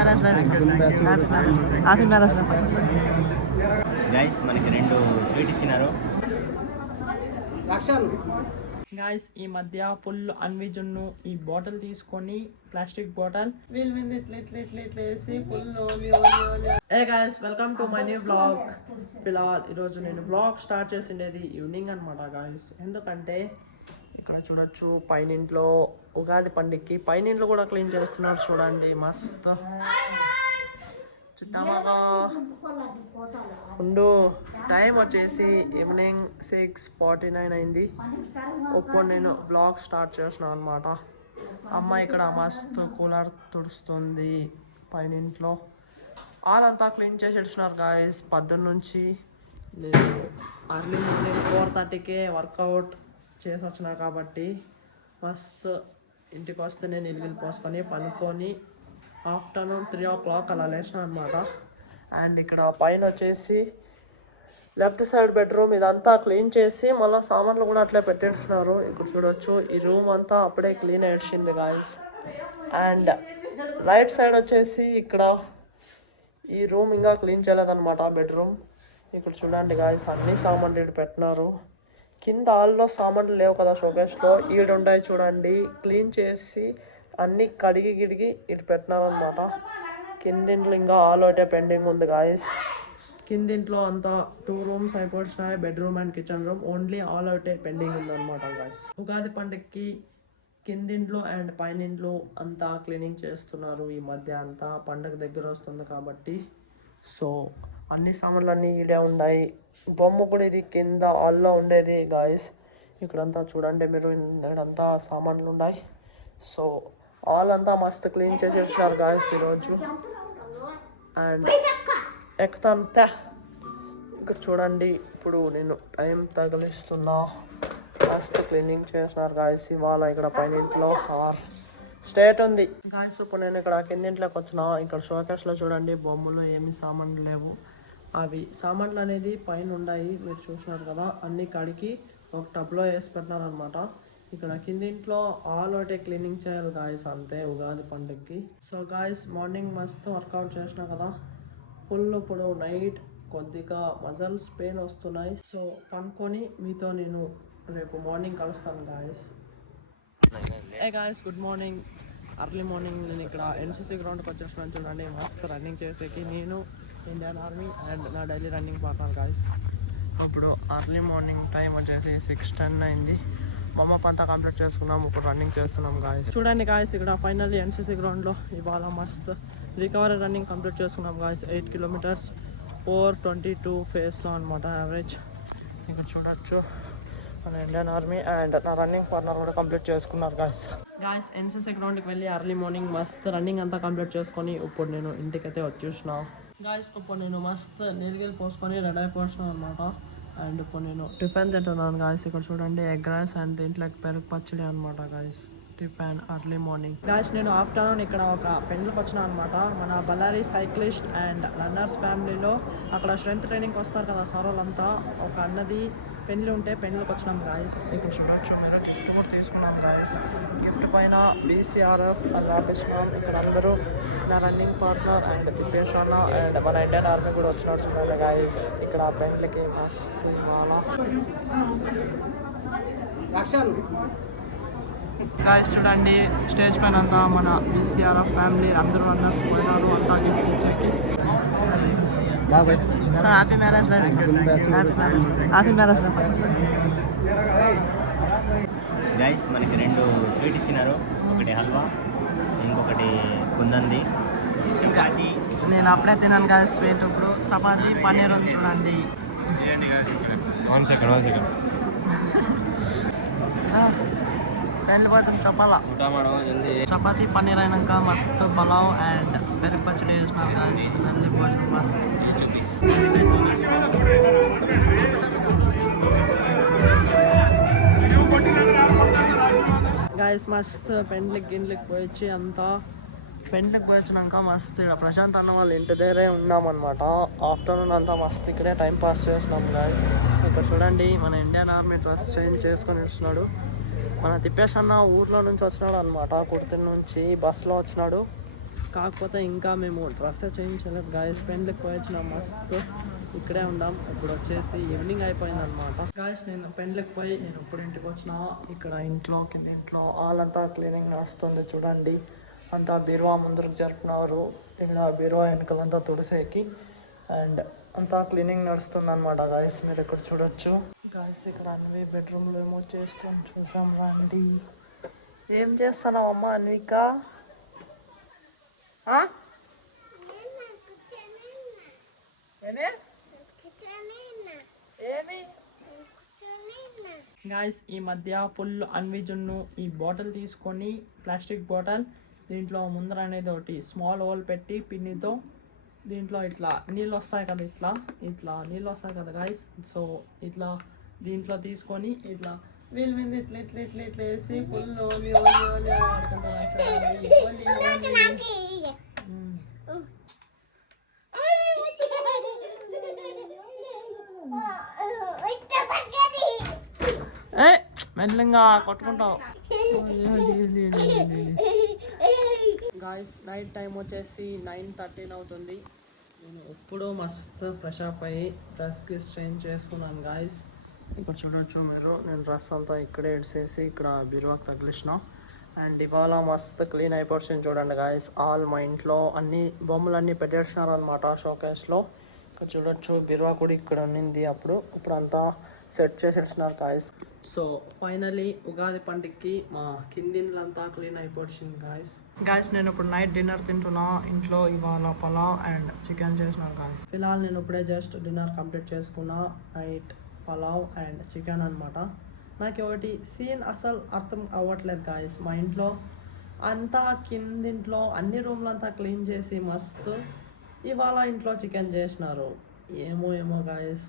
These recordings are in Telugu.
మ్యారేజ్ హ్యాపీ మ్యారేజ్ గైస్ మనకి 2 స్వీట్ ఇచ్చినారు. గాయస్ ఈ మధ్య ఫుల్ అన్విజున్ను ఈ బాటిల్ తీసుకొని ప్లాస్టిక్ బాటిల్ వీల్ మీద ఇట్లా వేసి full hey guys welcome to my new vlog. ఫిలాల్ ఈరోజు నేను బ్లాగ్ స్టార్ట్ చేసిండేది ఈవినింగ్ అనమాట గాయస్. ఎందుకంటే ఇక్కడ చూడొచ్చు పైనింట్లో ఉగాది పండుగకి పైనింట్లో కూడా క్లీన్ చేస్తున్నారు చూడండి. మస్త్ చిట్టమాగా ఉండు. టైం వచ్చేసి ఈవినింగ్ 6:49 అయింది. ఇప్పుడు నేను బ్లాగ్ స్టార్ట్ చేసిన అనమాట. అమ్మ ఇక్కడ మస్తు కూలర్ తుడుస్తుంది పైనింట్లో. వాళ్ళంతా క్లీన్ చేసేస్తున్నారు గాయస్. పొద్దున్న నుంచి నేను అర్లీ మార్నింగ్ 4:30కే వర్కౌట్ చేసి వచ్చిన కాబట్టి మస్తు ఇంటికి వస్తే నేను ఇల్లు పోసుకొని పనుకొని ఆఫ్టర్నూన్ 3 o'clock అలా లేచిన అనమాట. అండ్ ఇక్కడ పైన వచ్చేసి లెఫ్ట్ సైడ్ బెడ్రూమ్ ఇదంతా క్లీన్ చేసి మళ్ళీ సామాన్లు కూడా అట్లే పెట్టేస్తున్నారు. ఇక్కడ చూడొచ్చు ఈ రూమ్ అంతా అప్పుడే క్లీన్ అయ్యింది గాయస్. అండ్ రైట్ సైడ్ వచ్చేసి ఇక్కడ ఈ రూమ్ ఇంకా క్లీన్ చేయలేదన్నమాట బెడ్రూమ్. ఇక్కడ చూడండి గాయస్ అన్ని సామాన్లు ఇటు పెట్టినారు. కింద హాల్లో సామాన్లు లేవు కదా షోకేస్లో, ఈడు ఉంటాయి చూడండి. క్లీన్ చేసి అన్నీ కడిగి గిడిగి ఇటు పెట్టినారనమాట. కిందింట్లో ఇంకా హాల్ ఒకటే పెండింగ్ ఉంది గాయస్. కిందింట్లో అంతా 2 rooms అయిపోయినాయి, bedroom and kitchen room. Only hall ఒకటే పెండింగ్ ఉందన్నమాట గాయస్. ఉగాది పండుగకి కిందింట్లో అండ్ పైనింట్లో అంతా క్లీనింగ్ చేస్తున్నారు ఈ మధ్య. అంతా పండుగ దగ్గర వస్తుంది కాబట్టి సో అన్ని సామాన్లు అన్నీ ఈడే ఉన్నాయి. బొమ్మ కూడా ఇది కింద హాల్లో ఉండేది గాయస్. ఇక్కడంతా చూడండి మీరు, ఇక్కడంతా సామాన్లు ఉన్నాయి. సో హాల్ అంతా మస్తు క్లీన్ చేసేసినారు గాయస్ ఈరోజు. అండ్ ఎక్కుతంతా ఇక్కడ చూడండి. ఇప్పుడు నేను టైం తగిలిస్తున్నా. మస్తు క్లీనింగ్ చేసినారు గాయస్ ఇవాళ. ఇక్కడ పైన ఇంట్లో స్టేట్ ఉంది గాయస్. ఇప్పుడు నేను ఇక్కడ కిందింట్లోకి వచ్చిన. ఇక్కడ షోకేస్లో చూడండి బొమ్మలు ఏమి సామాన్లు లేవు. అవి సామాన్లు అనేది పైన ఉన్నాయి మీరు చూసినారు కదా. అన్ని కడిగి ఒక టబ్లో వేసి పెట్టినారు అనమాట. ఇక్కడ కిందింట్లో ఆల్ ఒకటే క్లీనింగ్ చేయాలి గాయస్, అంతే ఉగాది పండుగకి. సో గాయస్ మార్నింగ్ మస్తు వర్కౌట్ చేసిన కదా ఫుల్. ఇప్పుడు నైట్ కొద్దిగా మజల్స్ పెయిన్ వస్తున్నాయి. సో పనుకొని మీతో నేను రేపు మార్నింగ్ కలుస్తాను guys. Hey guys good morning. Early morning నేను ఇక్కడ ఎన్సీసీ గ్రౌండ్కి వచ్చేసినాను చూడండి. మస్తు రన్నింగ్ చేసేకి నేను ఇండియన్ ఆర్మీ అండ్ నా డైలీ రన్నింగ్ పార్ట్నర్ గాయస్. ఇప్పుడు అర్లీ మార్నింగ్ టైం వచ్చేసి 6:10 అయింది. వామప్ అంతా కంప్లీట్ చేసుకున్నాము. ఇప్పుడు రన్నింగ్ చేస్తున్నాం గాయస్. చూడండి గాయస్ ఇక్కడ ఫైనల్లీ ఎన్సీసీ గ్రౌండ్లో ఇవాళ మస్త్ రికవరీ రన్నింగ్ కంప్లీట్ చేసుకున్నాం గాయస్. 8 kilometers 4:22 ఫేస్లో అనమాట యావరేజ్. ఇక్కడ చూడొచ్చు మన ఇండియన్ ఆర్మీ అండ్ నా రన్నింగ్ పార్ట్నర్ కూడా కంప్లీట్ చేసుకున్నారు గాయస్. గాయస్ ఎన్సీసీ గ్రౌండ్కి వెళ్ళి అర్లీ మార్నింగ్ మస్త్ రన్నింగ్ అంతా కంప్లీట్ చేసుకొని ఇప్పుడు నేను ఇంటికైతే వచ్చేసిన గాయస్. ఇప్పుడు నేను మస్త్ నీళ్ళు పోసుకొని రెడీ అయిపోతున్నాను అనమాట. అండ్ ఇప్పుడు నేను టిఫిన్ తింటున్నాను గాయస్. ఇక్కడ చూడండి ఎగ్ రైస్ అండ్ దీంట్లోకి పెరుగు పచ్చడి అనమాట guys. Tiffin early morning guys. నేను ఆఫ్టర్నూన్ ఇక్కడ ఒక పెళ్ళికి వచ్చిన అనమాట. మన బళ్ళారి సైక్లిస్ట్ అండ్ రన్నర్స్ ఫ్యామిలీలో అక్కడ స్ట్రెంత్ ట్రైనింగ్కి వస్తారు కదా సార్ వాళ్ళంతా. ఒక అన్నది పెళ్ళి ఉంటే పెళ్ళికి వచ్చినాం గాయస్. ఇక్కడ చూడొచ్చు మీరు గిఫ్ట్ కూడా తీసుకున్నాం గాయస్. గిఫ్ట్ పైన BCRF అని రాపిస్తున్నాం. ఇక్కడ అందరూ నా రన్నింగ్ పార్ట్నర్ అండ్ తిప్పేష్ అన్న అండ్ మన ఇండియన్ ఆర్మీ కూడా వచ్చినాడు చూడండి గాయస్. ఇక్కడ పెళ్ళికి మస్తు ఇవాళ గాయస్. చూడండి స్టేజ్ పైన అంతా మన BCRF ఫ్యామిలీ అందరూ రన్నర్స్ పోయినారు అంతా గిఫ్ట్ ఇచ్చాకి. Happy marriage happy marriage guys మనకి 2 స్వీట్ ఇచ్చినారు. ఒకటి హల్వా, ఇంకొకటి కుందంది. చపాతి నేను అప్పుడే తిన్నాను కదా స్వీట్. ఇప్పుడు చపాతి పన్నీర్ ఉంది చూడండి. వెళ్ళిపోతాం చెప్పాలా. చపాతి పన్నీర్ అయినాక మస్తు పలావ్ అండ్ పెరుగు పచ్చడి వేసినారు గాయస్. మళ్ళీ భోజనం మస్తు గాయస్. మస్తు పెండ్లికి గిన్నెలకి పోయి అంతా పెండ్లికి పోయించినాక మస్తు ఇక్కడ ప్రశాంత్ అన్న వాళ్ళు ఇంటి దగ్గరే ఉన్నామన్నమాట. ఆఫ్టర్నూన్ అంతా మస్తు ఇక్కడే టైం పాస్ చేసినాం గాయస్. ఇక్కడ చూడండి మన ఇండియన్ ఆర్మీ డ్రెస్ చేంజ్ చేసుకొని వస్తున్నాడు. మన తిప్పేష్ అన్న ఊర్లో నుంచి వచ్చినాడు అనమాట. కుర్తిని నుంచి బస్సులో వచ్చినాడు. కాకపోతే ఇంకా మేము డ్రెస్ చేయించలేదు గాయస్. పెండ్లకు పోయి వచ్చిన మస్తు ఇక్కడే ఉన్నాం. ఇప్పుడు వచ్చేసి ఈవినింగ్ అయిపోయింది అనమాట గాయస్. నేను పెండ్లకు పోయి నేను ఇప్పుడు ఇంటికి వచ్చిన. ఇక్కడ కింద ఇంట్లో వాళ్ళంతా క్లీనింగ్ నడుస్తుంది చూడండి. అంతా బీరువా ముందరకు జరుపుతున్నారు. ఇక్కడ బీరువా వెనకలంతా తుడిసేకి అండ్ అంతా క్లీనింగ్ నడుస్తుంది అనమాట గాయస్. మీరు ఇక్కడ చూడొచ్చు గాయస్. ఇక్కడ అన్వి బెడ్రూమ్లో ఏమో చేస్తాం చూసాం రండి. ఏం చేస్తున్నావు అమ్మ అన్విక? గాయస్ ఈ మధ్య ఫుల్ అన్వి జున్ను ఈ బాటిల్ తీసుకొని ప్లాస్టిక్ బాటిల్ దీంట్లో ముందర అనేది ఒకటి స్మాల్ హోల్ పెట్టి పిన్నితో దీంట్లో ఇట్లా నీళ్ళు వస్తాయి కదా, ఇట్లా నీళ్ళు వస్తాయి కదా గాయస్. సో ఇట్లా దీంట్లో తీసుకొని ఇట్లా వీళ్ళ మీద ఇట్లా ఇట్లా ఇట్లా ఇట్లా వేసి ఫుల్ ఓలి ఓలి ఓలి మెల్లంగా కొట్టుకుంటావు గాయస్. నైట్ టైం వచ్చేసి 9:13 అవుతుంది. నేను ఎప్పుడూ మస్తు ఫ్రెష్ అప్ అయ్యి డ్రెస్కి చేంజ్ చేసుకున్నాను గాయస్. ఇక్కడ చూడొచ్చు మీరు. నేను డ్రెస్ అంతా ఇక్కడే ఇడిసేసి ఇక్కడ బీరువాకి తగిలిసిన. అండ్ ఇవాళ మస్తు క్లీన్ అయిపోతుంది చూడండి గాయస్. ఆల్ మా ఇంట్లో అన్ని బొమ్మలన్నీ పెట్టేసినారు అనమాట షోకేస్లో. ఇక్కడ చూడొచ్చు బీరువా కూడా ఇక్కడ ఉన్నింది ఇప్పుడు అంతా సెట్ చేసేసినారు గాయస్. సో ఫైనలీ ఉగాది పండుగకి మా కిందిండ్లంతా క్లీన్ అయిపోయింది గాయస్. నేను ఇప్పుడు నైట్ డిన్నర్ తింటున్నా. ఇంట్లో ఇవాళ పలావ్ అండ్ చికెన్ చేసినాను గాయస్. ఫిలాల్ నేను ఇప్పుడే జస్ట్ డిన్నర్ కంప్లీట్ చేసుకున్నా. నైట్ పలావ్ అండ్ చికెన్ అనమాట. నాకు ఒకటి సీన్ అసలు అర్థం అవ్వట్లేదు గాయస్. మా ఇంట్లో అంతా కిందింట్లో అన్ని రూమ్లు అంతా క్లీన్ చేసి మస్తు ఇవాళ ఇంట్లో చికెన్ చేసినారు. ఏమో గాయస్.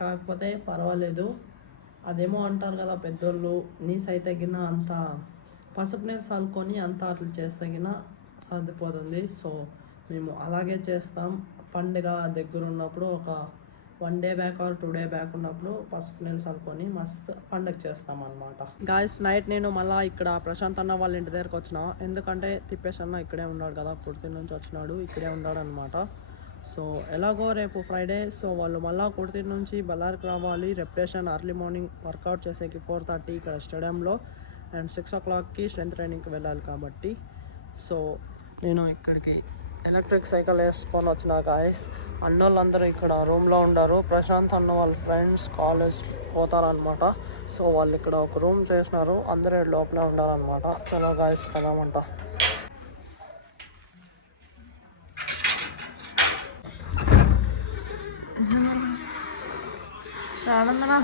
కాకపోతే పర్వాలేదు. అదేమో అంటారు కదా పెద్దోళ్ళు, నీస్ అయితే గిన అంత పసుపు నీళ్ళు చల్లుకొని అంతా అట్లా చేస్తే గిన సర్దిపోతుంది. సో మేము అలాగే చేస్తాం. పండుగ దగ్గర ఉన్నప్పుడు ఒక 1 day back or 2 day back ఉన్నప్పుడు పసుపు నీళ్ళు చల్లుకొని మస్తు పండుగ చేస్తాం అనమాట గాయస్. నైట్ నేను మళ్ళీ ఇక్కడ ప్రశాంత్ అన్న వాళ్ళ ఇంటి దగ్గరకు వచ్చిన. ఎందుకంటే తిప్పేసి అన్న ఇక్కడే ఉన్నాడు కదా, కుర్తి నుంచి వచ్చినాడు, ఇక్కడే ఉన్నాడు అనమాట. సో ఎలాగో రేపు ఫ్రైడే. సో వాళ్ళు మళ్ళీ కుర్తి నుంచి బళ్ళారికి రావాలి. రెప్యుటేషన్ అర్లీ మార్నింగ్ వర్కౌట్ చేసేకి 4:30 ఇక్కడ స్టేడియంలో అండ్ 6 o'clockకి స్ట్రెంత్ ట్రైనింగ్కి వెళ్ళాలి కాబట్టి. సో నేను ఇక్కడికి ఎలక్ట్రిక్ సైకిల్ వేసుకొని వచ్చిన గాయస్. అన్నోళ్ళందరూ ఇక్కడ రూమ్లో ఉండారు. ప్రశాంత్ అన్న వాళ్ళ ఫ్రెండ్స్ కాలేజ్ పోతారనమాట. సో వాళ్ళు ఇక్కడ ఒక రూమ్ చేసినారు. అందరూ లోపలే ఉండాలన్నమాట. చలో గాయస్ కదామంట. ఆనందనా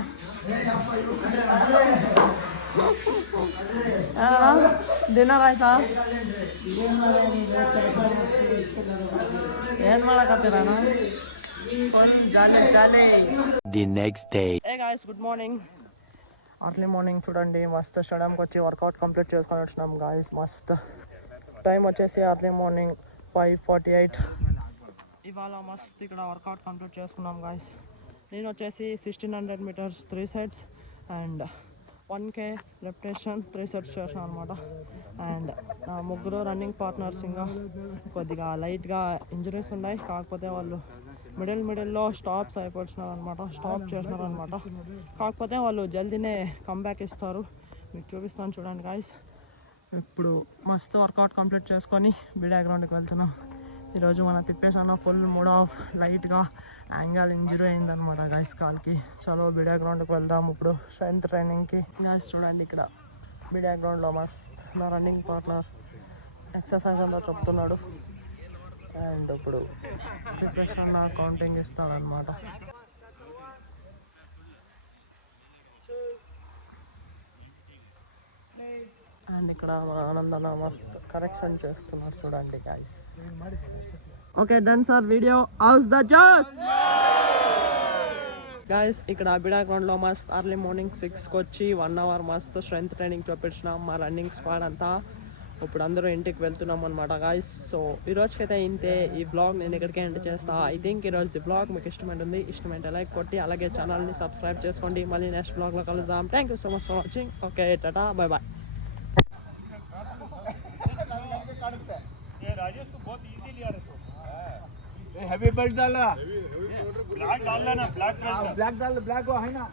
డిన్నರ್ ಆಯ್ತಾ? ಏನ್ ಮಾಡಕತ್ತೀರಣ್ಣ? Jolly the next day. Hey guys, good morning. Early morning చూడండి మస్తు స్టేడియంకి వచ్చి వర్కౌట్ కంప్లీట్ చేసుకొని వచ్చినాం గాయస్. మస్తు టైం వచ్చేసి అర్లీ మార్నింగ్ 5:48. ఇవాళ మస్తు ఇక్కడ వర్కౌట్ కంప్లీట్ చేసుకున్నాం గాయస్. నేను వచ్చేసి 1600 meters 3 sets and 1K reputation 3 sets చేసాను అనమాట. అండ్ నా ముగ్గురు రన్నింగ్ పార్ట్నర్స్ ఇంకా కొద్దిగా లైట్గా ఇంజరీస్ ఉన్నాయి. కాకపోతే వాళ్ళు మిడిల్లో స్టాప్ చేసినారు అనమాట. కాకపోతే వాళ్ళు జల్దీనే కంబ్యాక్ ఇస్తారు. మీకు చూపిస్తాను చూడండి గాయస్. ఇప్పుడు మస్తు వర్కౌట్ కంప్లీట్ చేసుకొని బిడా గ్రౌండ్కి వెళ్తున్నాం. ఈరోజు మన తిప్పేసాను ఫుల్ మూడ్ ఆఫ్, లైట్గా యాంగిల్ ఇంజరీ అయిందనమాట గాయస్ కాల్కి. చలో బిడా గ్రౌండ్కి వెళ్దాం ఇప్పుడు స్ట్రెంత్ ట్రైనింగ్కి. గాయస్ చూడండి ఇక్కడ బిడా గ్రౌండ్లో మస్త్ నా రన్నింగ్ పార్ట్నర్ ఎక్సర్సైజ్ అంతా చెప్తున్నాడు. అండ్ ఇప్పుడు తిప్పేసాను కౌంటింగ్ ఇస్తాడనమాట. అండ్ ఇక్కడ మా ఆనందన మస్త్ కరెక్షన్ చేస్తున్నారు చూడండి guys. Okay done sir video. How's the josh guys. ఇక్కడ బిడా గ్రౌండ్లో మస్త్ అర్లీ మార్నింగ్ 6కి వచ్చి 1 hour మస్త్ స్ట్రెంత్ ట్రైనింగ్ చూపించినాం మా రన్నింగ్ స్క్వాడ్ అంతా. ఇప్పుడు అందరూ ఇంటికి వెళ్తున్నాం అనమాట గాయస్. సో ఈ రోజుకైతే ఇంతే. ఈ బ్లాగ్ నేను ఇక్కడికే ఎండ్ చేస్తా. ఐ థింక్ ఈరోజు ఈ బ్లాగ్ మీకు ఇష్టమైతే లైక్ కొట్టి అలాగే ఛానల్ని సబ్స్క్రైబ్ చేసుకోండి. మళ్ళీ నెక్స్ట్ బ్లాగ్లో కలుద్దాం. Thank you so much for watching. Okay tata bye bye. Rajesh तो बहुत हैवी बेल्ट डाला ब्लैक डालना ना ब्लैक बेल्ट ब्लैक डाल ब्लैक है ना